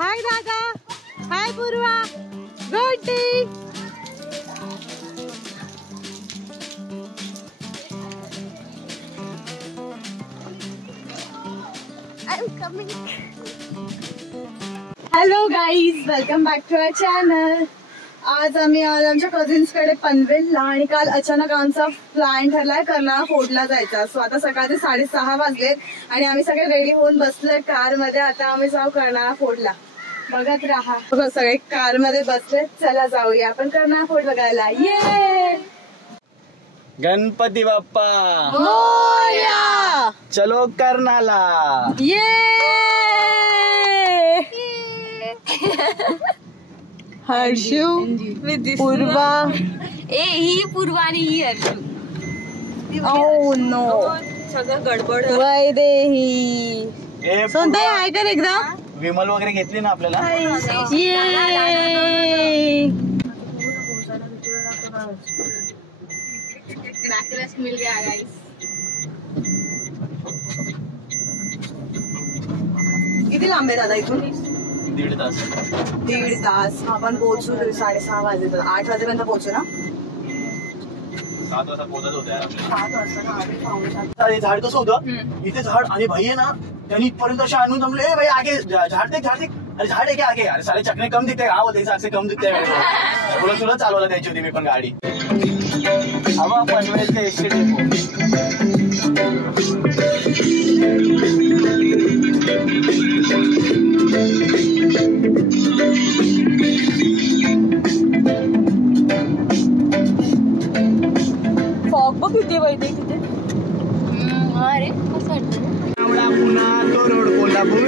हाय दादा, hi Purva, good day. Hello guys, welcome back to our channel. आज आम्ही आमच्या कझिन्स कडे पनवेलला आणि काल अचानक आमचा प्लॅन ठरलाय कर्नाळा फोर्टला जायचा. सो आता सकाळचे 6:30 वाजलेत आणि आम्ही सगळे रेडी होऊन बसलोय कार मध्ये. आता आम्ही जाऊ कर्नाळा फोर्टला. बघत राहा. सगळे कार मध्ये बसलेत. चला जाऊया आपण कर्नाळा फोर्ट बघायला. ये गणपती बाप्पा मोरया. चलो कर्नाला. ये हर्षू, पूर्वा. ही पूर्वा आणि ही हर्षू. ओ नो, सगळं गडबड. वैदेही. सोनताई हाय कर एकदा. विमल वगैरे घेतली ना आपल्याला. मिल गया गाइस. किती लांब आहे दादा इथून? 1.5 तास. 1.5 तास. आपण पोहोचू 6:30 वाजेपर्यंत. 8 वाजेपर्यंत पोहोचू ना. 7 वाजता पोहोचत होत्या. 7 वाजता ना. आम्ही पाहुणे 7. झाड कसं होतं इथे झाड आणि भाई आहे ना त्यांनी इथपर्यंत असे आणून जमले. भाई आगे झाड देख झाड देख. अरे झाड आहे की आगे. अरे सारे चकने कम दिखते का होते साक्षी कम दिखते. तुला तुला चालवला द्यायची होती मी पण गाडी. हवा पनवेल ते एसटी फॉग बघ किती वैदे तिथे. अरे कसं वाटतं. पुन्हा तो रोड कोल्हापूर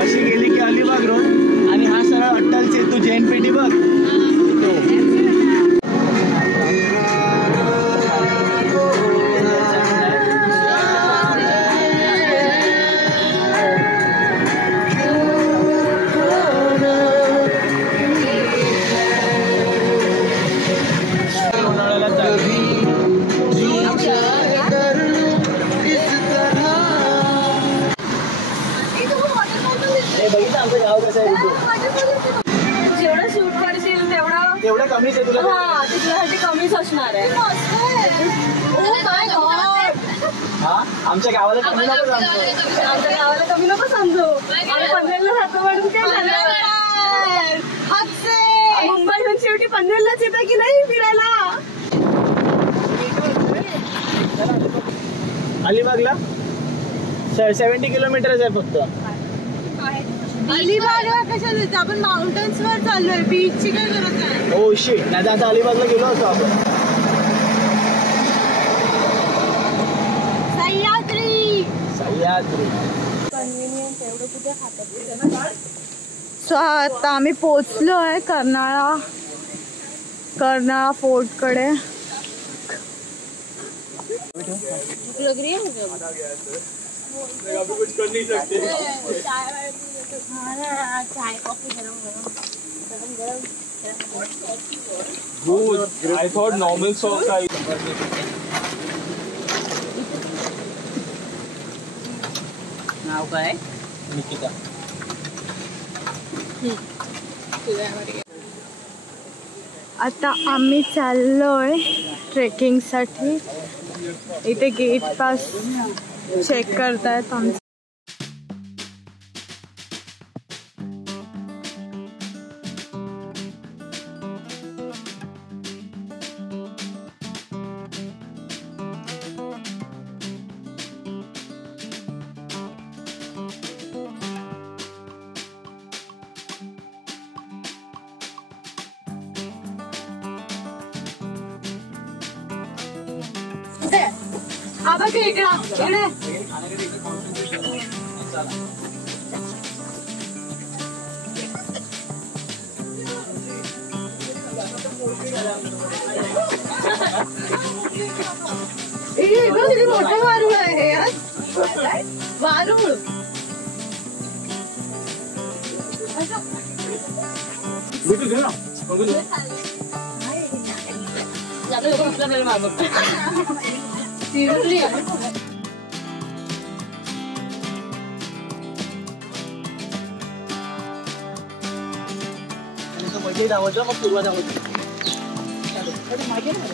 अशी गेली की अलिबाग रोड आणि हा सरळ अट्टल सेतू जैन पेठी बघ. जेवढं शूट करशील तेवढं कमीच आहे तुला. हा, तुझ्यासाठी कमीच असणार आहे. हा आमच्या गावाला कमी नको समजू. आमच्या गावाला कमी नको समजू. आम्ही पनवेलला राहतो म्हणून काय झालं. मुंबईहून शेवटी पनवेललाच येतं की नाही फिरायला. अलिबागला 70 किलोमीटरच आहे फक्त. अलिबागला कशाला जायचं? आपण माउंटन्स वर चाललोय. बीचची काय गरज आहे. ओ शिट, नाही आता अलिबागला गेलो होतो आपण. सह्याद्री. सो आता आम्ही पोचलो आहे कर्नाळा फोर्ट कडे. लग रही है कुछ कर नहीं सकते. चाय कॉफी गरम Good. I thought normal sauce. नाव काय? निकिता. आता आम्ही चाललोय ट्रेकिंग साठी. इथे गेट पास चेक करतायत आमचं. इकडे किती मोठं वारूळ आहे यार. वारूळ ते धावायचं मग पूर्वा धावायचं. मागे ना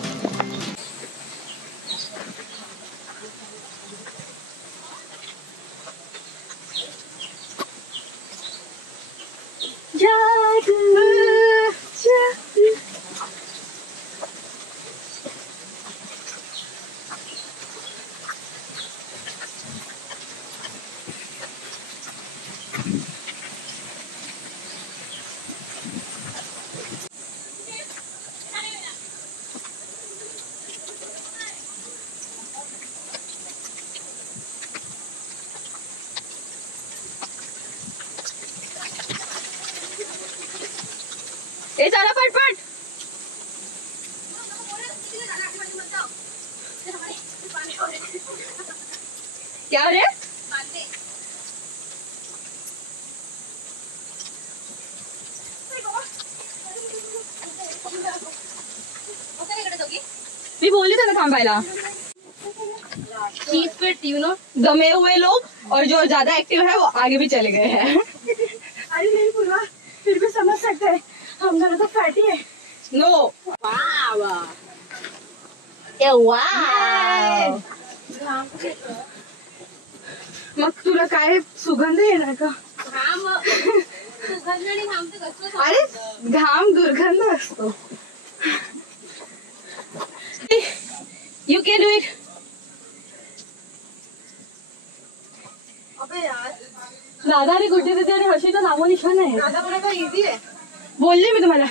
ए चला पटपट. क्या रे मी बोलली था ना थांबायला. यू नो दमे हुए लोग और जो ज्यादा एक्टिव है वो आगे भी चले गए हैं. अरे नहीं पूर्वा फिर भी समझ सकते हैं हम दोनों तो फैटी है. नो मग तुला काय सुगंध येणार का? अरे घाम दुर्गंध असतो. You can do it. अबे यार दादा आणि गुड्डी दिदी आणि हर्षीचं नामोनिशाण आहे. दादा बरोबर इझी आहे बोलले मी तुम्हाला.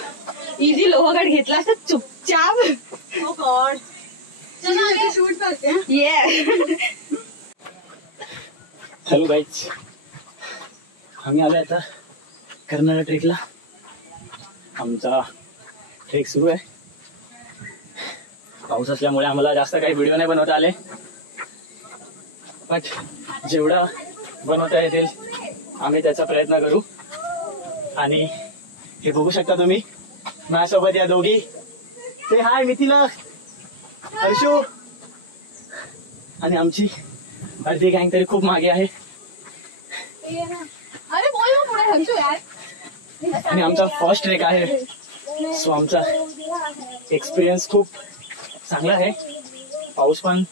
इझी लोहगड घेतला असता चुपचाप. ओ गॉड चला शूट करते हैं. ये हॅलो गाईज, आम्ही आलो आता कर्नाळा ट्रेकला. आमचा ट्रेक सुरू आहे. पाऊस असल्यामुळे आम्हाला जास्त काही व्हिडिओ नाही बनवता आले, बट जेवढा बनवता येतील आम्ही त्याचा प्रयत्न करू. आणि हे बघू शकता तुम्ही माझ्यासोबत या दोघी. ते हाय मिथिला, हर्षू आणि आमची अर्धी गँग तरी खूप मागे आहे. अरे बोल पुढे हर्षू यार. आणि आमचा फर्स्ट ट्रेक आहे, सो आमचा एक्सपिरियन्स खूप चांगला आहे. पाऊस पण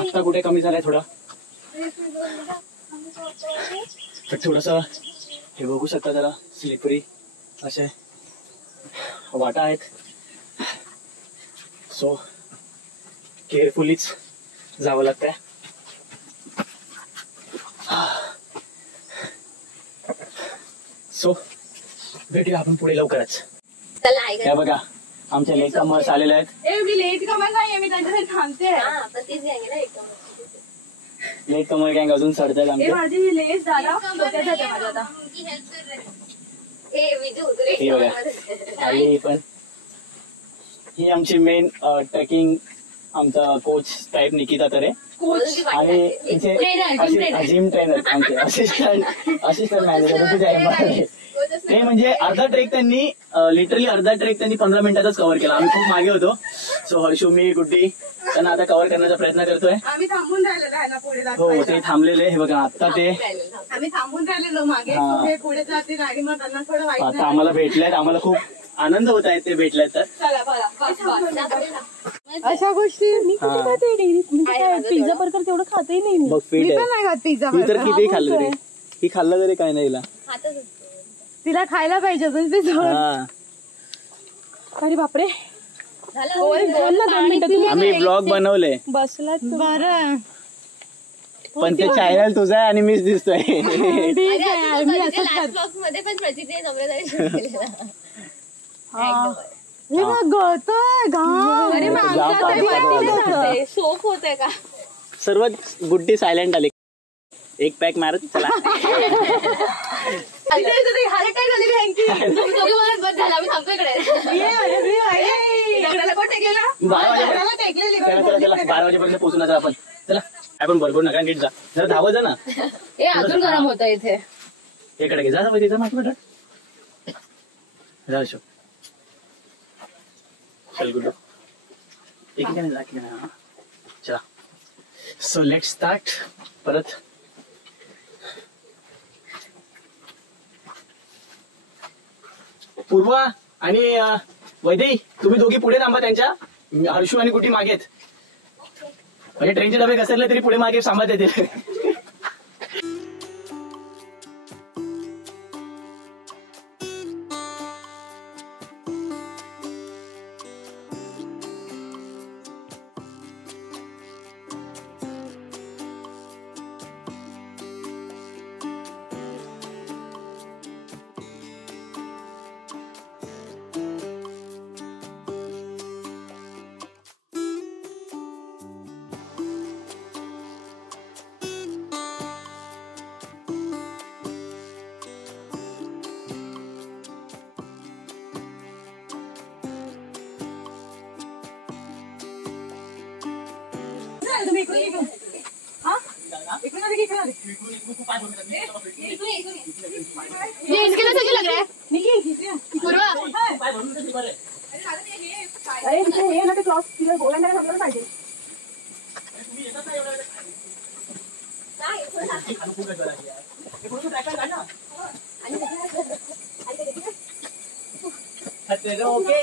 आता कुठे कमी झालाय थोडा, पण थोडस हे बघू शकता जरा स्लिपरी असे वाटा आहेत. सो केअरफुलीच जावं लागतंय. सो भेटूया आपण पुढे लवकरच. त्या बघा आमच्या लेट कमर्स आलेले आहेत. एवढी लेट कमर नाहीये, मी त्यांच्यासाठी थांबते. लेट कमर गँग अजून चढतायत आमचे. माझी लेस दादा डोक्यात जाते माझ्या आता. ही बघा आली ही पण. ही आमची मेन ट्रेकिंग आमचा कोच टाईप निकिता तरे आणि जिम ट्रेनर आमचे असिस्टंट मॅनेजर तुझ्या. ते म्हणजे अर्धा ट्रेक त्यांनी लिटरली अर्धा ट्रेक त्यांनी 15 मिनिटातच कव्हर केला. आम्ही खूप मागे होतो. सो हर्षू, मी, गुड्डी त्यांना आता कव्हर करण्याचा प्रयत्न करतोय. आम्ही थांबून राहिलेलो पुढे. हो ते थांबलेले. हे बघा आता ते आम्ही थांबून राहिलेलो मागे पुढे जाते गाडी. मग त्यांना थोडं वाईट आता आम्हाला भेटल्यात. आम्हाला खूप आनंद होत आहे ते भेटल्यात तर. अशा गोष्टी मी पिझ्झा बर्गर तेवढं खातही नाही मी. बघ फिट आहे. नाही खात पिझ्झा. तू तर किती खाल्लं तरी, ही खाल्लं तरी काय नाही. तिला खायला पाहिजे पिझ्झा. अरे बापरे. बोल ना 2 मिनिटं. आम्ही ब्लॉग बनवले बसला बरं, पण ते चॅनल तुझं आहे आणि मीच दिसतोय. मी असंच मध्ये पण प्रचितीने नम्रता हे बघ गळतोय घाम. अरे सोप होतंय का. सर्व गुड्डी सायलेंट आली. एक पॅक मारत चला. टेकलेली 12 वाजेपर्यंत पोहोचून जाऊ आपण. चला आपण बरोबर नका नीट जा. जरा धावत जा ना. हे अजून गरम होतं इथे. इकडे घे. जा तिथं माझं बेटा. जा शो. चल गुड्डू. एक चला. So let's start. परत पूर्वा आणि वैदेही तुम्ही दोघी पुढे थांबा त्यांच्या, हर्षू आणि गुटी मागेत. म्हणजे ट्रेनचे डबे घसरले तरी पुढे मागे सांभाळत येतील. ये इसके लिए सही लग रहा है पूर्वा. अरे हे ना ते क्रॉस तिला ओलांडायला आपल्याला पाहिजे. ओके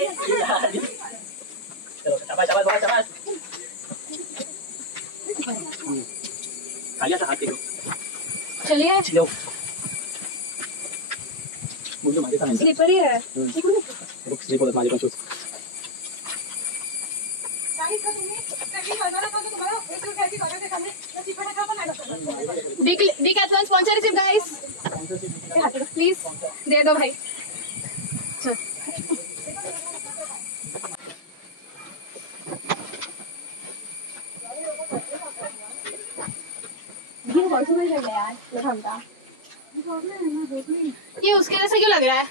शाबाश शाबाश शाबाश. खाली हात टेको. चलिए. लो बोलतो माझे सांग. स्लीपरी है. स्लीप होत माझे पण shoes. Decathlon sponsorship guys, please दे दो भाई. ये उसके जैसे क्यों लग रहा है?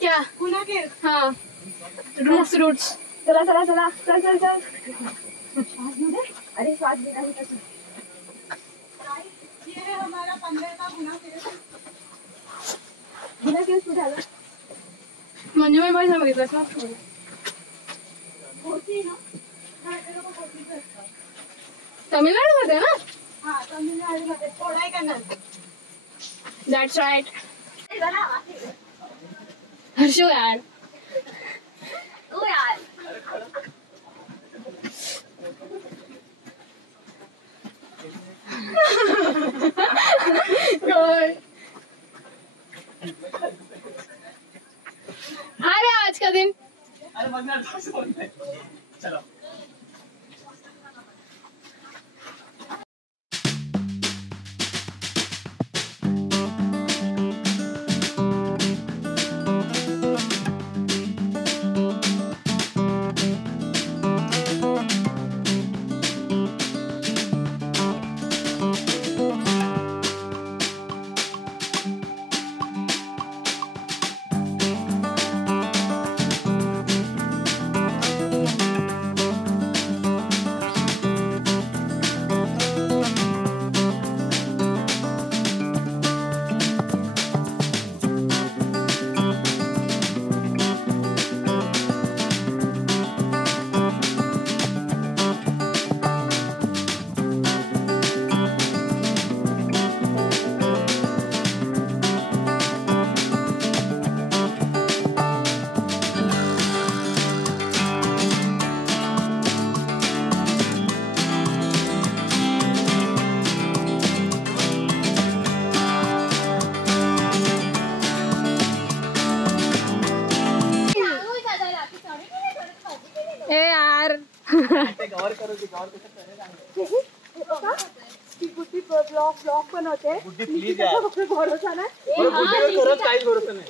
क्या? हाँ, रूट्स रूट्स. चला चला चला चल चल चल. अरे श्वास घेना ही कैसे. ये है हमारा 15 का गुना केस झाला. मंजुमल बॉयज ने बघितलं ना. होती ना. तमिळनाडू मध्ये ना. हाँ तमिलनाडु कोडाईकनाल. That's right. हर्षू यार. ओ यार. अरे आज का दिन. अरे बघणार चलो. कवर करो की कवर कसं करेल ब्लॉग बनवते. बुद्धी प्लीज यार. भरोसा ना. बुद्धीवर खरंच काहीच भरोसा नाही.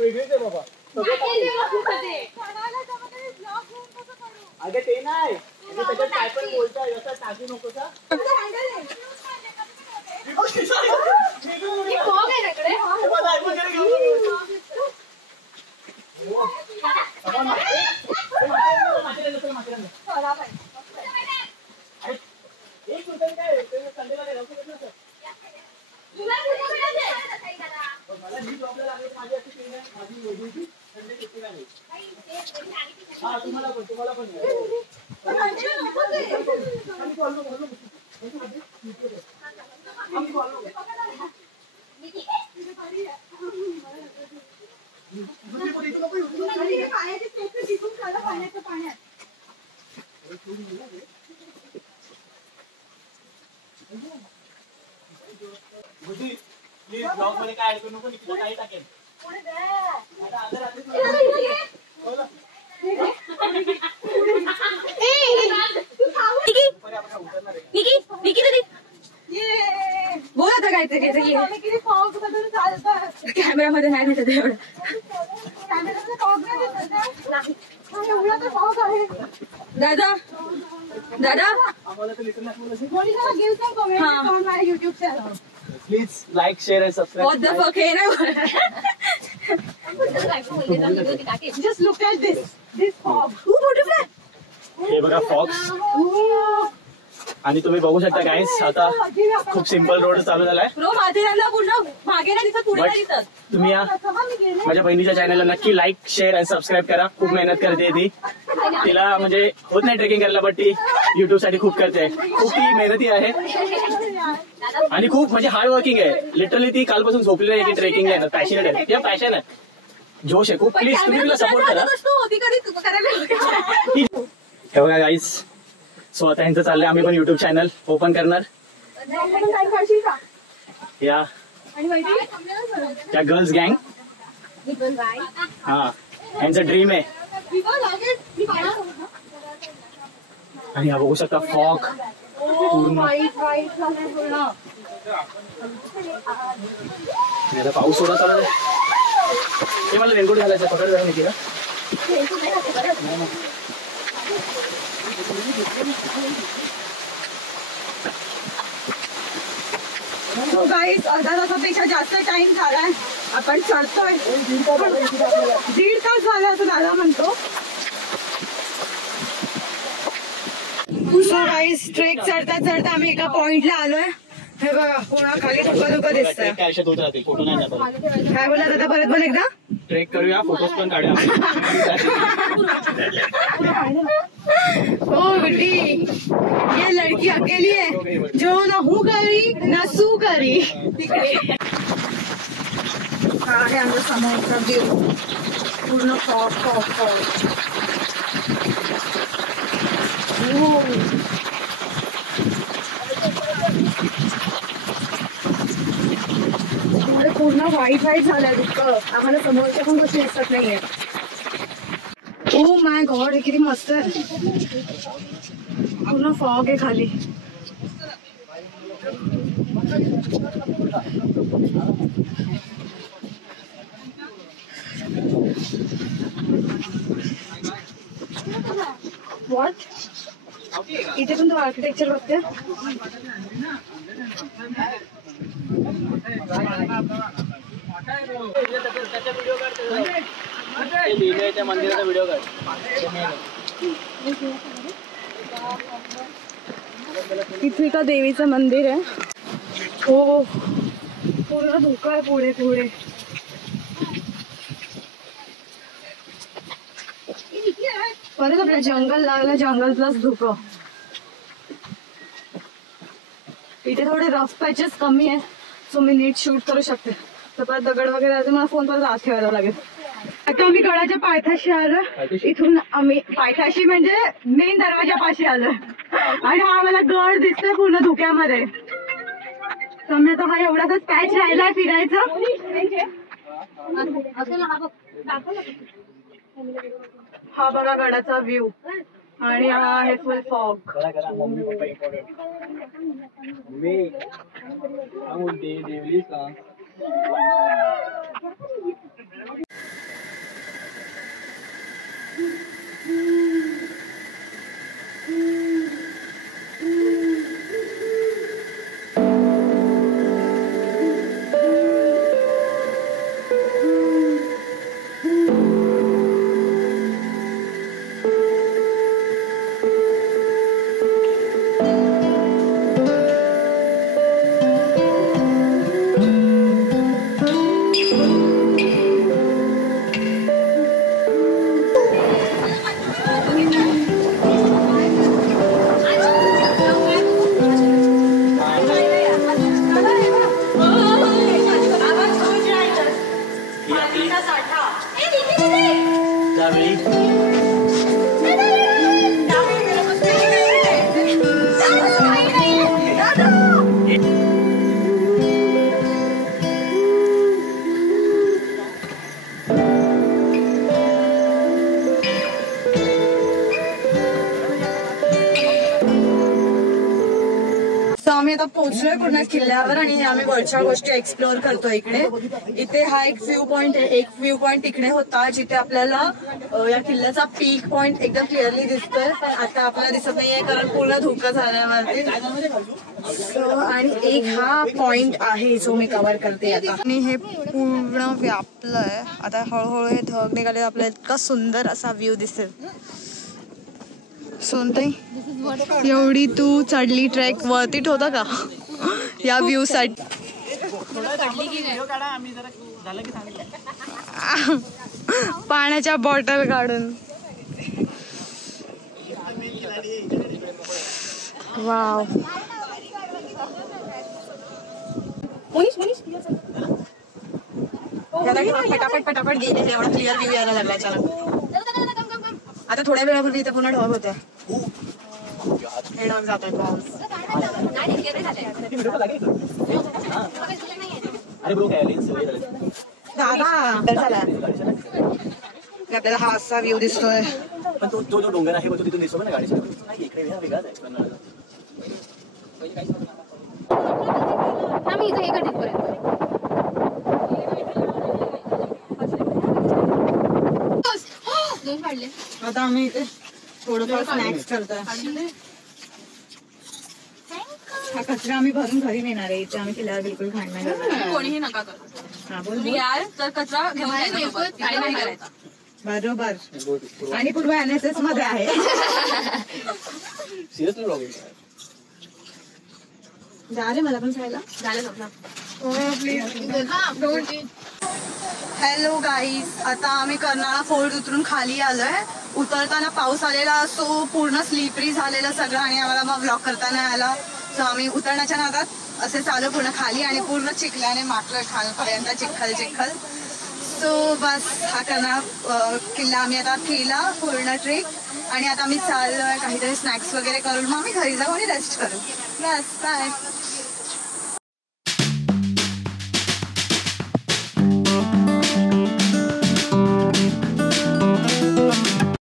वेगळीच आहे बाबा. अगं ते नाही त्याच्यात काय पण बोलतोय असं टाकू नको का. तुम्हाला पण प्लीज ब्लॉग मध्ये काय ऐकू नको, निकिता काही टाकेल. बोल आता काहीतरी कॅमेरामध्ये नाही दिसत एवढं. दादा दादा YouTube channel please like share आणि सबस्क्राईब. What the fuck हे ना Just look at this fog. हे बघा फॉक्स. आणि तुम्ही बघू शकता गाईस आता खूप सिम्पल रोड चालू झालाय. ब्रो माथेरानला पूर्ण मागे नाही दिसत, पुढे नाही दिसत. तुम्ही या माझ्या बहिणीच्या चॅनलला नक्की लाईक शेअर आणि सबस्क्राईब करा. खूप मेहनत करते ती. तिला म्हणजे होत नाही ट्रेकिंग करायला, बट ती युट्यूब साठी खूप करते. खूप ती मेहनती आहे आणि खूप म्हणजे हार्ड वर्किंग आहे. लिटरली ती कालपासून झोपलेली आहे की ट्रेकिंगला येतात. पॅशनेट आहे, तिला पॅशन आहे, जोश आहे खूप. प्लीज तुम्ही तिला सपोर्ट करा. हे बघा गाईस, सो आता यांचं चाललंय आम्ही पण युट्यूब चॅनल ओपन करणार. या त्या गर्ल्स गँग, हा यांचं ड्रीम आहे. आणि हा बघू शकता फॉग पूर्ण. आता पाऊस थोडा चालू आहे. ते मला रेनकोट घालायचं, पकड जाऊ नये का. गाईस अर्धा तासापेक्षा जास्त टाइम झालाय, आपण चढतोय. 1.5 तास झाला असं दादा म्हणतो. सो गाईस ट्रेक चढता चढता आम्ही एका पॉइंटला आलोय. हे बघा पूर्ण खाली धुकं दिसतंय. फोटो नाही जातात. काय बोलत आता, परत बोल एकदा. ट्रेक करूया, फोटोज पण काढूया. ओ बेटी, ये लड़की अकेली है जो ना हूँ करी ना सू करी. तिकडे हा आहे आमच्या समोरचा व्ह्यू, पूर्ण फॉग फॉग फॉग. पूर्ण व्हाईट व्हाईट झालंय दुःख. आम्हाला समोरच्या पण गोष्टी दिसत नाहीये. ओ माय गॉड, हे किती मस्त आहे. पूर्ण फॉग आहे खाली. व्हॉट, इथे पण तू आर्किटेक्चर बघते. मंदिराचा व्हिडिओ काढ. इथे का देवीचं मंदिर आहे. हो पूर्ण धोका आहे पुढे पुढे. परत आपलं जंगल लागलं, जंगल प्लस धुकं. इथे थोडे रफ पॅचेस कमी आहे, सो मी नीट शूट करू शकते. तर परत दगड वगैरे आहे, मला फोन परत आत ठेवायला लागेल. आता आम्ही गडाच्या पायथ्याशी आलो. इथून आम्ही पायथ्याशी म्हणजे मेन दरवाजापाशी आलो आणि हा मला गड दिसतोय पूर्ण धुक्यामध्ये. तर आता हा एवढाच पॅच राहिलाय फिरायचं. हा बघा गडाचा व्ह्यू आणि हा आहे फुल फॉग. पोहोचलोय पूर्ण किल्ल्यावर आणि आम्ही वरच्या गोष्टी एक्सप्लोअर करतोय इकडे. इथे हा एक व्ह्यू पॉइंट आहे. एक व्ह्यू पॉइंट तिकडे होता जिथे आपल्याला या किल्ल्याचा पीक पॉइंट एकदम क्लिअरली दिसतोय, पण आता आपल्याला दिसत नाहीये कारण पूर्ण धुकं झाल्यावरती. आणि एक हा पॉइंट आहे जो मी कव्हर करते आता. आणि हे पूर्ण व्यापलंय आता हळूहळू. हे ढग निघाले आपल्याला इतका सुंदर असा व्ह्यू दिसेल. सोनताई एवढी तू चढली ट्रेक वरती होता का या व्ह्यू साठी? पाण्याच्या बॉटल काढून. वाव. पटापट पटापट गेले एवढा क्लिअर व्ह्यू यायला लागला अचानक. आता थोड्या वेळापूर्वी इथे पुन्हा ढग होत्या. हे ढग जातोय पाऊस. आपल्याला हा असा व्ह्यू दिसतोय. पण तो जो डोंगर आहे तो तिथून दिसतो ना गाडीचा. इकडे वेगळाच आहे. आम्ही इथे एका ठिकाणी काढले. आता आम्ही इथे थोडंफार स्नॅक्स करतोय. हा कचरा आम्ही भरून घरी नेणार आहे. इथे आम्ही किल्ल्यावर बिलकुल घाण नाही करणार. कोणीही नका करू. हा बोल. तुम्ही याल तर कचरा घेऊन नाही करायचा. बरोबर. आणि पूर्व NSS मध्ये आहे. सिरियसली ब्लॉगिंग जा रे मला पण जायला. झालं ना. हॅलो गाईज, आता आम्ही कर्नाळा फोर्ट उतरून खाली आलोय. उतरताना पाऊस आलेला असो, पूर्ण स्लिपरी झालेलं सगळं आणि आम्हाला मग व्लॉग करता नाही आला. सो आम्ही उतरण्याच्या नादात असे चालू पूर्ण खाली आणि पूर्ण चिखल्याने मागलोय खालपर्यंत. चिखल. सो बस हा कर्नाळा किल्ला आम्ही आता केला पूर्ण ट्रेक. आणि आता आम्ही चाललोय काहीतरी स्नॅक्स वगैरे करून मग आम्ही घरी जाऊ आणि रेस्ट करू. बस बाय.